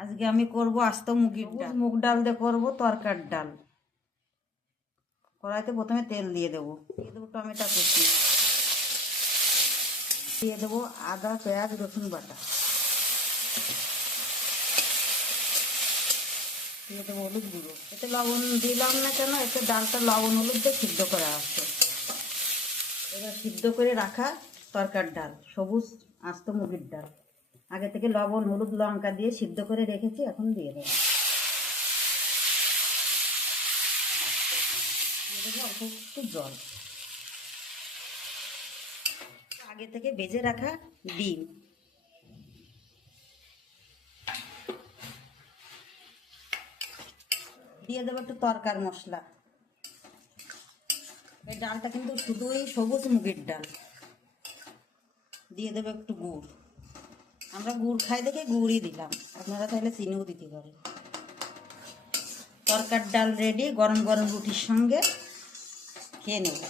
আজকে আমি করব আস্ত মুগের ডাল, মুগ ডাল দিয়ে করবো তরকার ডাল। কড়াইতে প্রথমে তেল দিয়ে দেবো টমেটো কুচি, দিয়ে দেবো আদা পেঁয়াজ রসুন বাটা, দিয়ে দেবো হলুদ গুঁড়ো। এতে লবণ দিলাম না কেন, এতে ডালটা লবণ হলুদ দিয়ে সিদ্ধ করা আছে। এবার সিদ্ধ করে রাখা তরকার ডাল, সবুজ আস্ত মুগের ডাল, আগে থেকে লবণ হলুদ লঙ্কা দিয়ে সিদ্ধ করে রেখেছি, এখন দিয়ে দেবো। দিয়ে দেবো অল্প একটু জল, আগে থেকে ভেজে রাখা ডিম, দিয়ে দেবো একটু তরকার মশলা। এই ডালটা কিন্তু শুধুই সবুজ মুগের ডাল। দিয়ে দেবো একটু গুড়, আমরা গুড় খাই দেখে গুড়ই দিলাম, আপনারা তাহলে চিনিও দিতে পারেন। তরকার ডাল রেডি, গরম গরম রুটির সঙ্গে খেয়ে নেব।